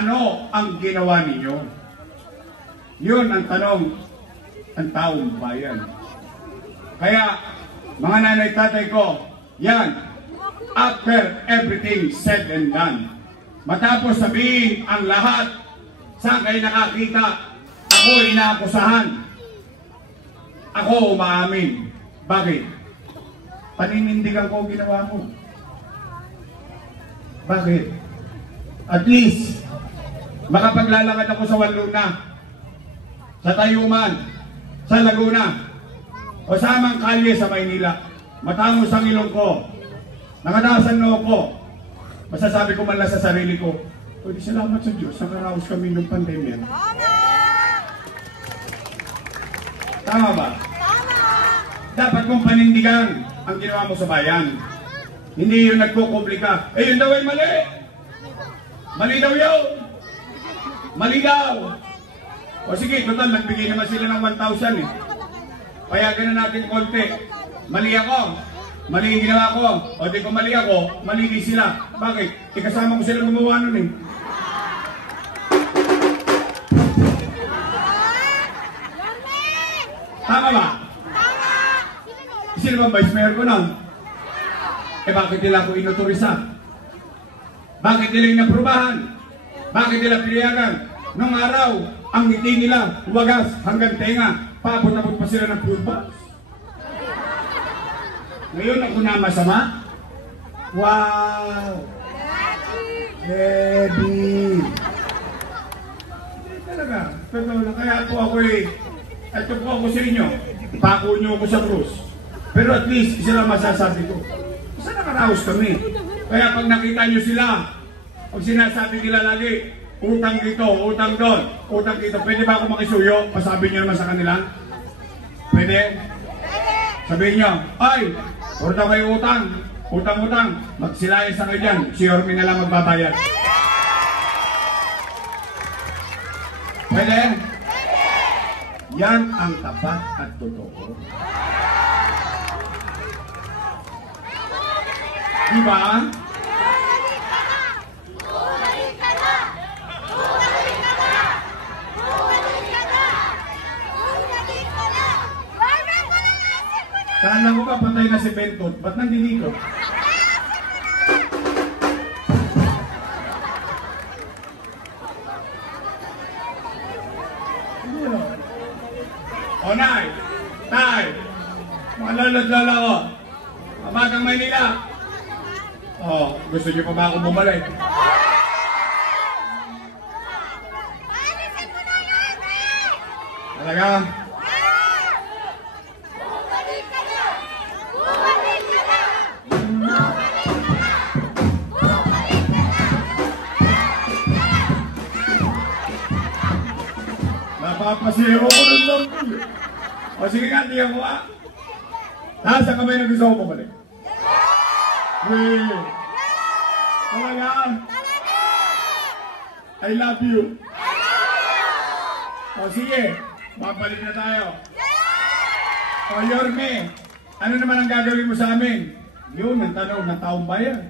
ano ang ginawa ninyo? Yun ang tanong ng taong bayan. Kaya, mga nanay tatay ko, yan, after everything said and done, matapos sabihin ang lahat, saan kayo nakakita, ako inaakusahan, ako umaamin. Bakit? Paninindigan ko ang ginawa mo. Bakit? At least, makapaglalakad ako sa Wanluna, sa Tayuman, sa Laguna, o sa amang kalye sa Maynila. Matangos ang ilong ko, nakatasan noo ko, masasabi ko man lang sa sarili ko, pwede salamat sa Diyos, nakaraos kami ng pandemya. Tama ba? Dapat mong panindigan ang ginawa mo sa bayan. Hindi yung nagkukumplika. Eh, yun daw ay mali. Mali daw yun. Mali daw. O sige, total, nagbigay naman sila ng 1,000 eh. Payagan na natin konti. Mali ako. Mali yung ginawa ko. O di ko mali ako, mali din sila. Bakit? Ikasama ko sila gumawa nun eh. Tama ba? Sino bang vice mayor ko nun? Eh bakit nila ako inuturisa? Bakit nila inaprubahan? Bakit nila pinayagan? Nung araw, ang ngiti nila, wagas hanggang tenga, paabot-abot pa sila ng food box. Ngayon ako na masama? Wow! Heavy! Talaga, totoo. Kaya po ako ito po ako sa inyo, pako nyo ako sa krus. Pero at least, isa lang masasabi ko, isa nakaraos kami. Kaya pag nakita nyo sila, pag sinasabi nila lagi, utang dito, utang doon, utang dito, pwede ba ako makisuyo? Pasabi nyo naman sa kanila? Pwede? Sabihin nyo, ay, puro kayo utang, utang-utang, magsilayas sa kayo dyan, si Yorme na lang magbabayad. Pwede? Yan ang tapat at totoo. Diba? Kala ko ba patay na si Bentot? Ba't nandito? O nay, tay, mga lala't-lala ko, Kabatang Maynila. O, gusto niyo pa ba akong bumalik? Talaga? Napapasiro ko rin lang. O sige nga, tiyan mo ah. Nasa kamay na gusto ko bumalik? Really? Talaga? I love you. O sige, babalik na tayo. O Yorme, ano naman ang gagawin mo sa amin? Yun ang tanong ng taong bayan.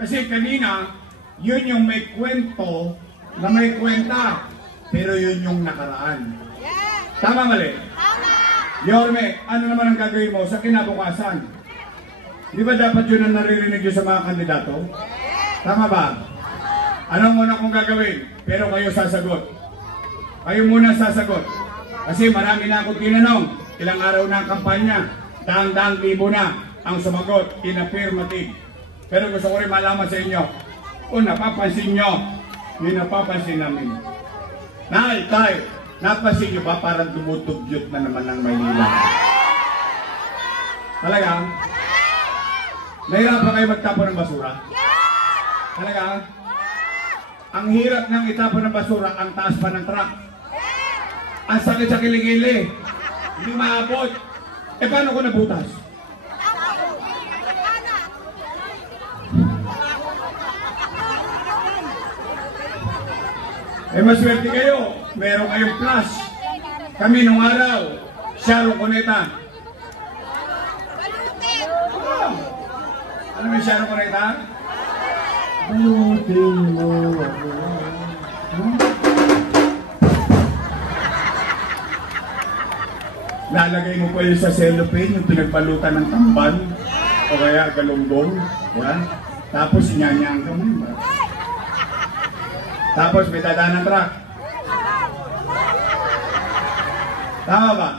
Kasi kanina, yun yung may kwento na may kwenta. Pero yun yung nakaraan. Tama mali? Yorme, ano naman ang gagawin mo sa kinabukasan? Di ba dapat yun ang naririnig yun sa mga kandidato? Tama ba? Anong muna kong gagawin? Pero kayo sasagot. Kayo muna sasagot. Kasi marami na ako tinanong. Ilang araw na ang kampanya. Daang-daang libo na ang sumagot in affirmative. Pero gusto ko rin malaman sa inyo. Kung napapansin nyo, yun napapansin namin. Nay, tay, napansin nyo ba parang tumutugyot na naman ng Maynila? Talaga? Nahirapan kayo magtapon ng basura? Talaga? Ang hirap ng itapon ng basura, ang taas pa ng truck. Ang sakit sa kiligili. Hindi maabot. Eh paano ko nabutas? Eh maswerte kayo. Meron kayong plus. Kami nung araw, Sharon Cuneta. Ano yung Sharon Cuneta? Balutin mo ako. lalagay mo pa yun sa cellophane, yung pinagbalutan ng tamban, o kaya galunggong, yan. Tapos inyanyang ka mo yun. Tapos may dadaan ng truck. Tama ba?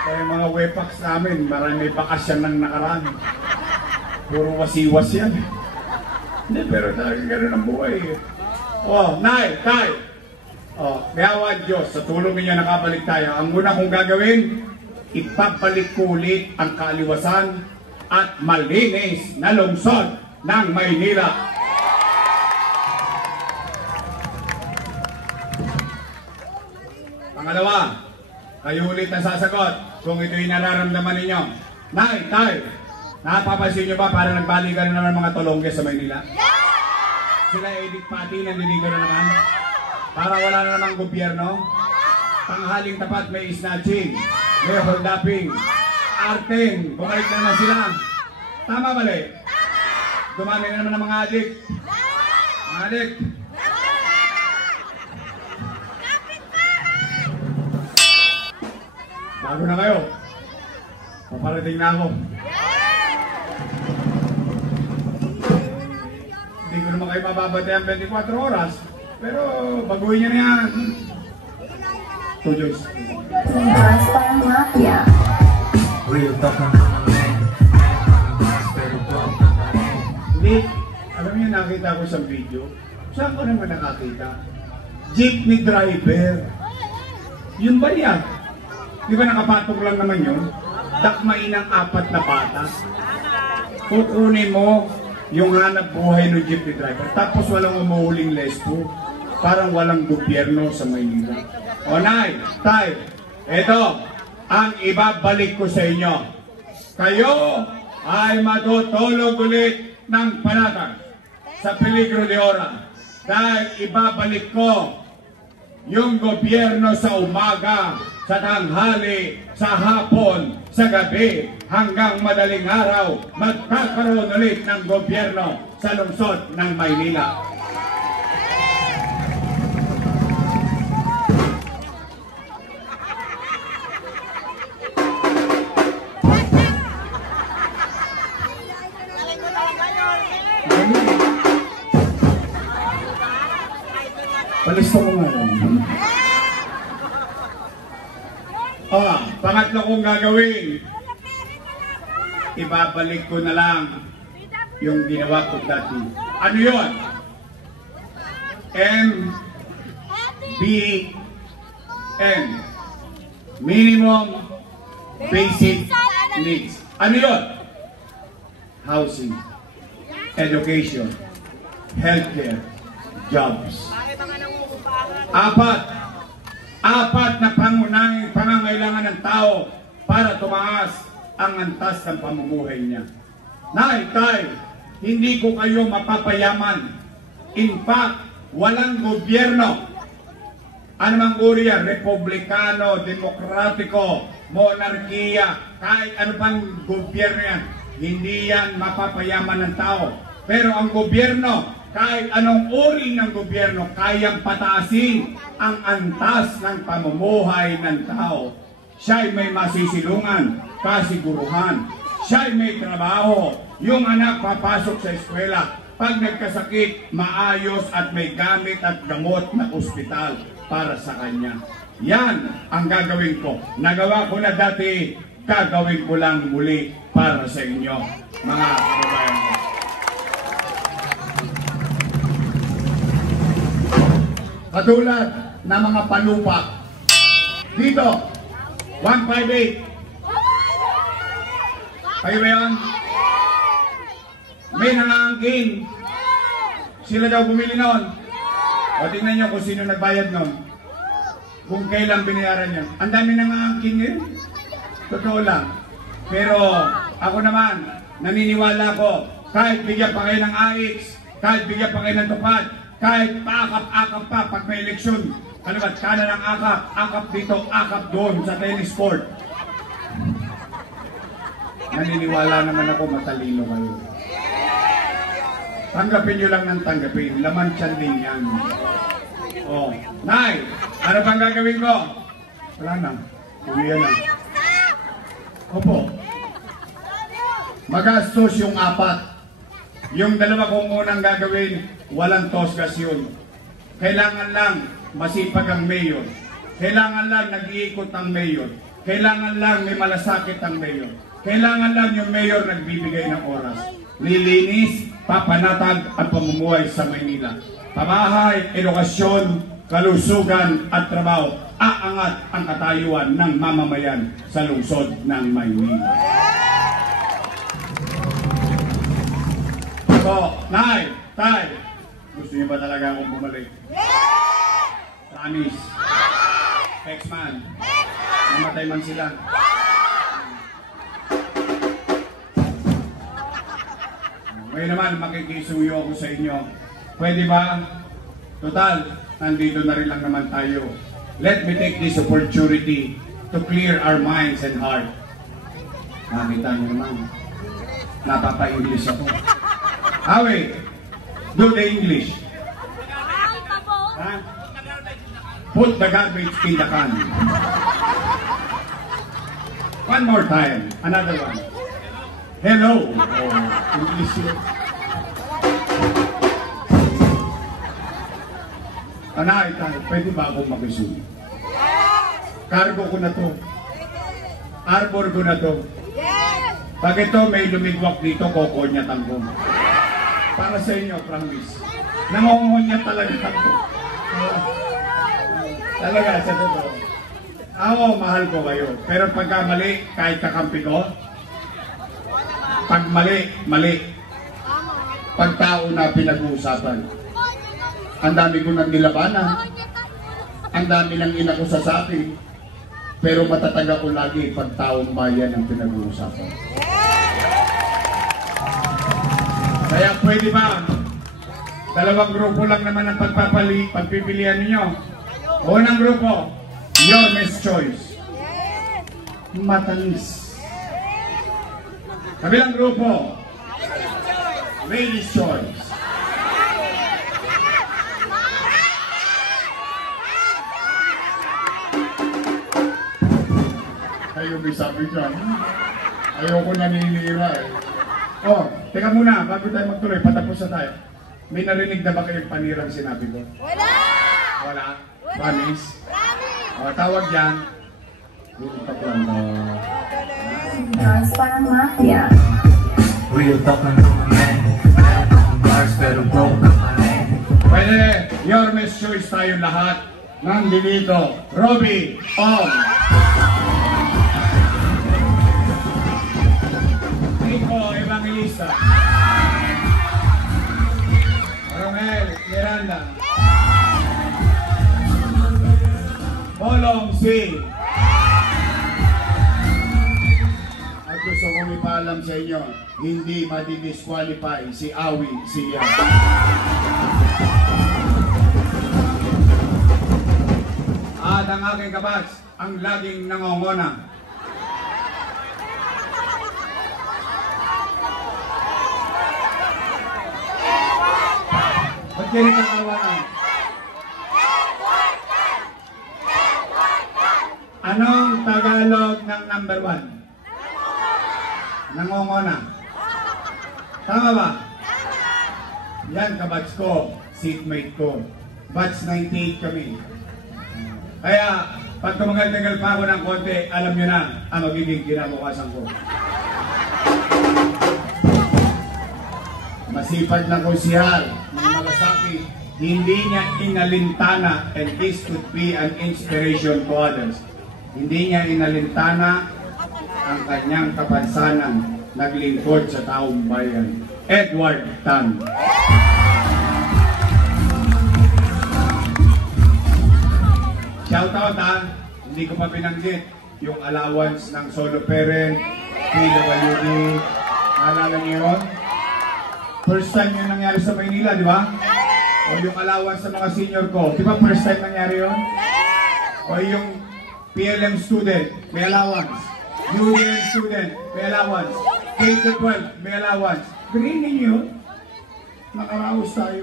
Kaya mga wepax namin, marami bakasyan ng nakaraan. Puro wasiwas yan. Hindi, pero talagang gano'n ang buhay. Oh, Nay, Tay. Oh, kayawa Diyos, sa tulong ninyo nakabalik tayo. Ang una kong gagawin, ipabalik ko ulit ang kaaliwasan at malinis na lungsod ng Maynila. Pangalawa, kayo ulit ang sasagot kung ito'y nararamdaman ninyo. Nay, Tay, napapansin nyo ba para nagbalikan na naman mga tolongge sa Maynila? Sila Edith Pati nandiligo na naman. Para wala na namang gobyerno. Tanghaling tapat may snatching, may holduping, arting, bumalik na naman sila. Tama mali? Dumami na naman ang mga adik. Mga adik. Bago na kayo. Paparating na ako. Hindi ko naman kayo mababate ang 24 oras. Pero baguhin niya na yan. To Joyce. Real talk ng mga men. Hindi. Alam niyo, nakita ko sa video. Saan ko naman nakakita? Jeepney driver. Yun ba yan? Di ba nakapatong lang naman yun? Dakmain ang 4 na patas. Kukunin mo yung hanap buhay ng jeepney driver. Tapos walang umuhuling lespo. Parang walang gobyerno sa Maynila. O Nay, Tay, ito ang ibabalik ko sa inyo. Kayo ay matutulog ulit ng panatag sa peligro de ora. Dahil ibabalik ko yung gobyerno sa umaga, sa tanghali, sa hapon, sa gabi, hanggang madaling araw, magkakaroon ulit ng gobyerno sa lungsod ng Maynila. Palista mo nga lang. Pangatlo kong gagawin, ibabalik ko na lang yung ginawa ko dati. Ano yun? MBN. Minimum Basic Needs. Ano yun? Housing, education, healthcare, jobs. Apat na pangunahing pangangailangan ng tao para tumaas ang antas ng pamumuhay niya. Nay, Tay, hindi ko kayo mapapayaman. In fact, walang gobyerno. Anumang uri yan, republikano, demokratiko, monarkiya, kahit ano pang gobyerno yan, hindi yan mapapayaman ng tao. Pero ang gobyerno, kahit anong uri ng gobyerno, kayang pataasin ang antas ng pamumuhay ng tao. Siya'y may masisilungan, kasiguruhan. Siya'y may trabaho. Yung anak papasok sa eskwela. Pag nagkasakit, maayos at may gamit at gamot na ospital para sa kanya. Yan ang gagawin ko. Nagawa ko na dati, gagawin ko lang muli para sa inyo, mga kababayan ko. Katulad ng mga palupa. Dito, 158. Kayo ba yun? May nangaangkin. Sila daw bumili noon. O tingnan nyo kung sino nagbayad noon. Kung kailan binayaran nyo. Ang dami nangaangkin ngayon. Totoo lang. Pero ako naman, naniniwala ko, kahit bigyan pa kayo ng AX, kahit bigyan pa kayo ng tupad, kahit paakap-akap pa pag may eleksyon, kalabat kanan ang akap, akap dito, akap doon sa tennis court. Naniniwala naman ako matalino kayo. Tanggapin nyo lang ng tanggapin, laman tiyan din yan. Oh, Nay, ano bang gagawin ko? Wala na, uwi na. Opo. Magastos yung 4. Yung 2 kong unang gagawin, walang tosgas yun. Kailangan lang masipag ang mayor. Kailangan lang nag-iikot ang mayor. Kailangan lang may malasakit ang mayor. Kailangan lang yung mayor nagbibigay ng oras. Lilinis, papanatag ang pamumuhay sa Maynila. Pamahay, edukasyon, kalusugan at trabaho. Aangat ang katayuan ng mamamayan sa lungsod ng Maynila. So, Nay, Tay, gusto niyo ba talaga akong bumalik? Promise. Ex-man. Namatay man sila. Ngayon naman, makikisuyo ako sa inyo. Pwede ba? Total, nandito na rin lang naman tayo. Let me take this opportunity to clear our minds and heart. Nakita niyo naman. Napapa-English ako. Wait. Do the English. Huh? Put the garbage in the can. One more time. Another one. Hello. Oh, English yun. Anay, pwede ba akong makisuyo? Cargo ko na to. Arbor ko na to. Pag ito may lumigwak dito, kokonyatan ko. Para sa inyo, promise. Nangungunyat talaga ako. Talaga, sa totoo. Ako, mahal ko kayo. Pero pagka mali, kahit kakampi ko, pag mali, mali. Pag tao na pinag-uusapan. Ang dami ko nang nilabanan. Ang dami nang inakusasabi. Pero matatag ako lagi pag taong bayan ang pinag-uusapan. Kaya pwede ba? 2 grupo lang naman ang pagpipilian ninyo. Unang grupo, your Miss Choice. Matamis. Kabilang grupo, Ladies Choice. Ayaw may sabi dyan. Ayoko naninira eh. Oh, teka muna, bago tayo magtuloy, patapos na tayo. May narinig na ba kayong panirang sinabi ko? Wala! Wala? Promise? O, tawag yan. Guys, parang mafia. Real talk ng mga men. Bars pero broke ang manen. Pwede, your Miss Choice tayo lahat. Nandito, Robbie Ong. Nico Evangelista. Romel Miranda. Bolong C. At gusto kong ipaalam sa inyo, hindi madidisqualify si Awi Siya. At ang aking kabats, ang laging nangongona. Ba't kayo nagkakawanan? Anong Tagalog ng number 1? Nangongona. Tama ba? Yan, kabats ko, seatmate ko. Batch 98 kami. Kaya, pag tumagal-tagal pa ako ng konti, alam nyo na ang magiging kinabukasan ko. Masipag na konsyal, may malasakit, hindi niya inalintana and this could be an inspiration to others. Hindi niya inalintana ang kanyang kapansanan, naglingkod sa taong bayan. Edward Tan. Shoutout ha, hindi ko pa binanggit yung allowance ng solo parent, PWD, naalala niyo yun? First time yung nangyari sa Maynila, di ba? O yung allowance sa mga senior ko, di ba first time nangyari yun? O yung PLM student, may allowance. UDN student, may allowance. K-12, may allowance. Greening yun. Nakaraos tayo.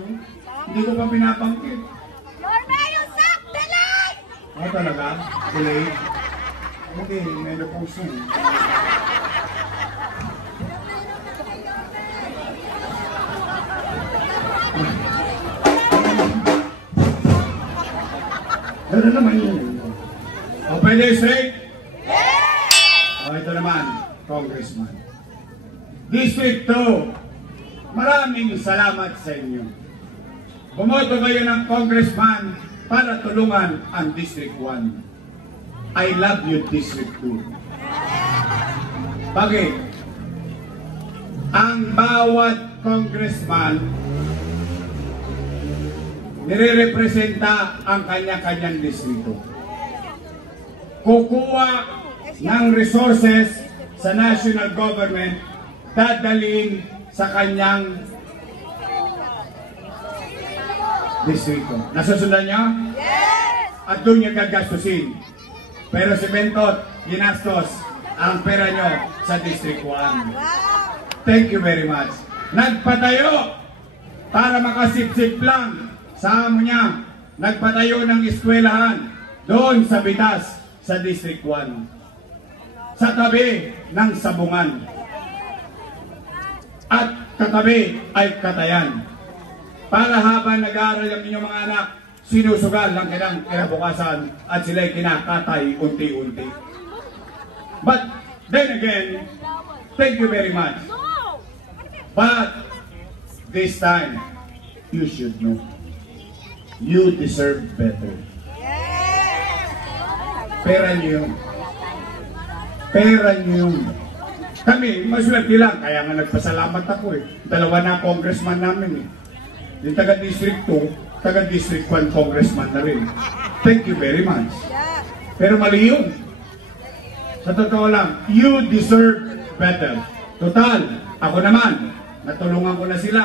Hindi ko pa pinapangkit. Talaga? Delay? Hindi, may repose yun. Gano'n naman yun. O pwede straight? O ito naman, Congressman. District 2, maraming salamat sa inyo. Bumoto kayo ng Congressman para tulungan ang District 1. I love you, District 2. Bakit? Ang bawat Congressman nire-representa ang kanya-kanyang distrito. Kukuha ng resources sa national government, dadalhin sa kanyang distrito. Nasusundan niyo? Yes! At doon niya gagastusin. Pero si Bentot, ginastos ang pera niyo sa District 1. Thank you very much. Nagpatayo para makasipsip lang sa amo niya. Nagpatayo ng eskwelahan doon sa Bitas sa District 1. Sa tabi ng Sabungan. At katabi ay Katayan. Para habang nag-aaral ang inyong mga anak, sinusugal lang kanilang kinabukasan at sila'y kinakatay unti-unti. But then again, thank you very much. But this time, you should know. You deserve better. Pera niyo yun. Pera niyo yun. Kami, maswerte lang. Kaya nga nagpasalamat ako eh. Dalawa na congressman namin eh. Yung taga-district 2, taga-district 1 congressman na rin. Thank you very much. Pero mali yun. Sa totoo lang, you deserve better. Total, ako naman, natulungan ko na sila.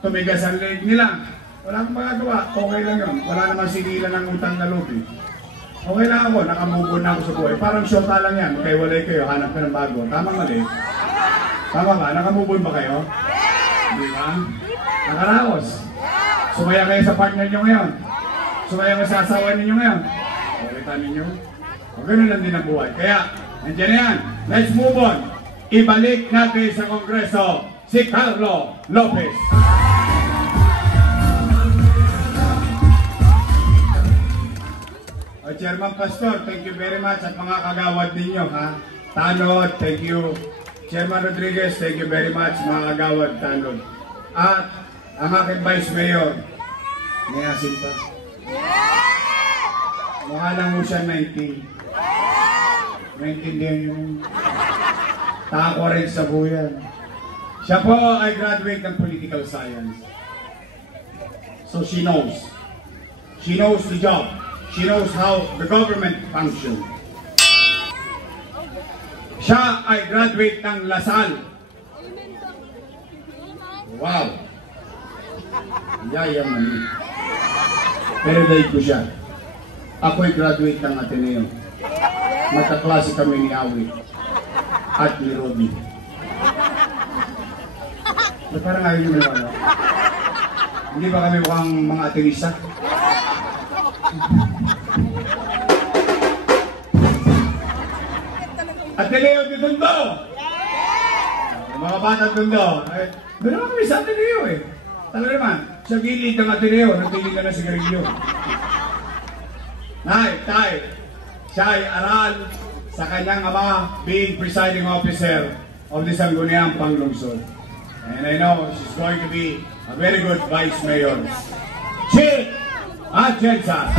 Tumigas ang leg nila. Wala akong magagawa. Okay lang yun. Wala naman sinilan ng utang na loob eh. Okay lang ako, nakamubo na ako sa buhay. Parang syota lang yan. Kaya walay kayo, hanap ka ng bago. Tama mali? Tama ba? Nakamubo ba kayo? Hindi ba? Nakaraos. Sumaya kayo sa partner nyo ngayon. Sumaya kayo sa asawa ninyo ngayon. Pakita ninyo. O gano'n lang din ang buhay. Kaya, nandiyan na yan. Let's move on. Ibalik natin sa Kongreso si Carlo Lopez. O Chairman Pastor, thank you very much at mga kagawad ninyo. Ha? Tanod, thank you. Chairman Rodriguez, thank you very much mga kagawad Tanod. At ang aking Vice Mayor, may asin pa. Mukha lang mo siya 19. Naintindihan yung tako rin sa buyan. Siya po ay graduate ng political science. So she knows. She knows the job. She knows how the government functions. Siya ay graduate ng Lasal. Wow! Yayaman yun. Pero dahil ko siya. Ako'y graduate ng Ateneo. Magkaklase kami ni Awi at ni Robby. Parang ayaw nyo naman. Hindi ba kami mukhang mga Atenista? Ateneo de Tondo! Mga bata Tondo. Doon naman kami sa Ateneo eh. Talaga naman, sa gilid ng Ateneo, nagtigil ka na si Garillo. Nay, tay, siya ay aral sa kanyang ama being presiding officer of the Sangguniang Panglungsod. And I know she's going to be a very good vice mayor. Chick Atienza.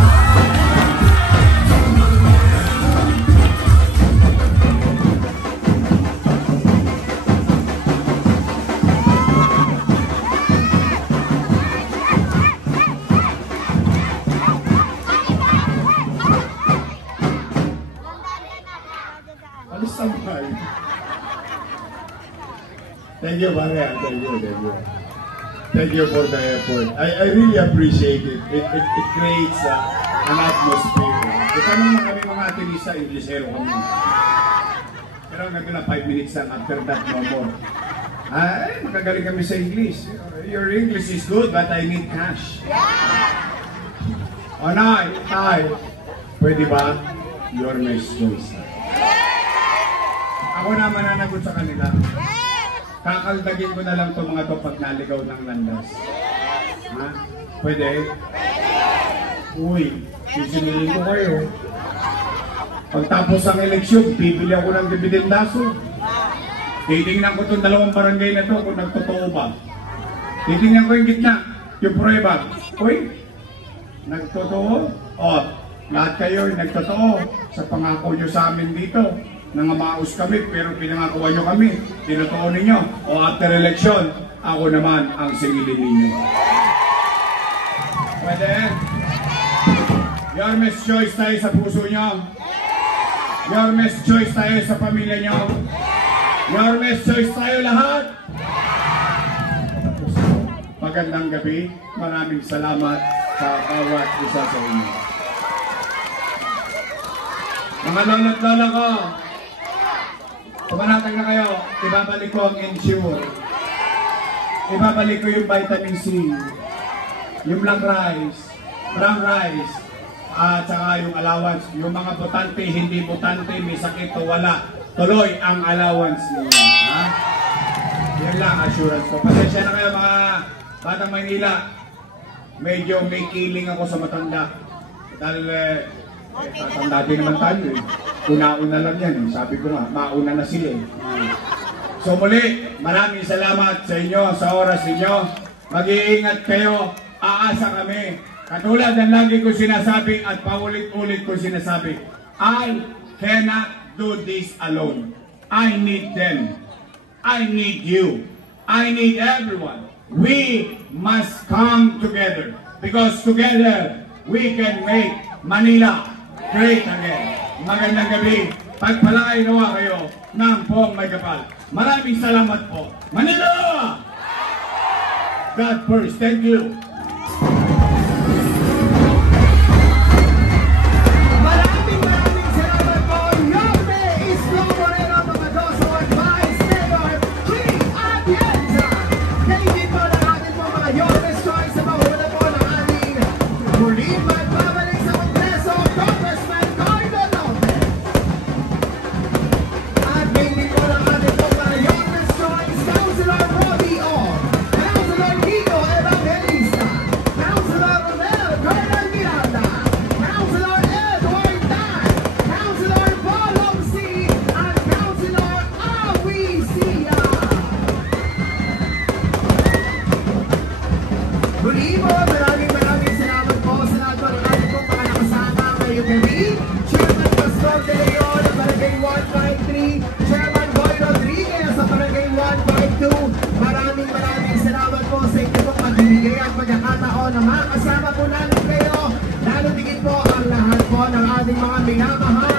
Thank you, Maria. Thank you. Thank you for the effort. I really appreciate it. It creates an atmosphere. Ito naman kami mga Atenista, Englishero kami. Pero hanggang na 5 minutes lang after that, no more. Ay, makagaling kami sa English. Your English is good, but I need cash. O na, tay, pwede ba? Your nice choice. Ako naman nanagot sa kanila. Kakaldagin ko na lang itong mga to pag naligaw ng landas. Ha? Pwede? Uy, sisingilin ko kayo. Pagtapos ng eleksyon, bibili ako ng dibidendaso. Titingnan ko itong dalawang barangay na to kung nagtotoo ba. Titingnan ko yung gitna, yung prueba. Uy, nagtotoo? O, lahat kayo yung nagtotoo sa pangako nyo sa amin dito. Nangamaos kami pero pinangakuan nyo kami. Tinotoo ninyo. O after election, ako naman ang singilin ninyo. Pwede? Your Miss Choice tayo sa puso nyo. Your Miss Choice tayo sa pamilya nyo. Your Miss Choice tayo lahat. Magandang gabi. Maraming salamat sa bawat isa sa inyo. Mga lolo't lola ko, pumanatag na kayo. Ibabalik ko ang Ensure. Ibabalik ko yung vitamin C, yung black rice, brown rice, at saka yung allowance. Yung mga botante, hindi botante, may sakit o wala. Tuloy ang allowance ninyo. Ha? Yan lang assurance ko. Pasensya na kayo mga Batang Maynila. Medyo may kiling ako sa matanda. Dahil tatanda din naman tayo eh. Una-una lang yan eh. Sabi ko nga, mauna na sila eh. So muli, maraming salamat sa inyo, sa oras ninyo. Mag-iingat kayo, aasa kami. Katulad ng lagi ko sinasabi at paulit-ulit ko sinasabi, I cannot do this alone. I need them. I need you. I need everyone. We must come together because together we can make Manila great again. Magandang gabi. Pagpalain nawa kayo ng Pong May Kapal. Maraming salamat po. Manila! God first. Thank you. Maraming salamat po sa lahat po ng ating pong mga nakasama ngayong gabi. Chairman Pastor De Leon ng Barangay 153, Chairman Boy Rodriguez sa Barangay 152. Maraming salamat po sa inyo pong pagbibigay at pagkakataon na makasama po namin kayo. Lalo tigit po ang lahat po ng ating mga minamahal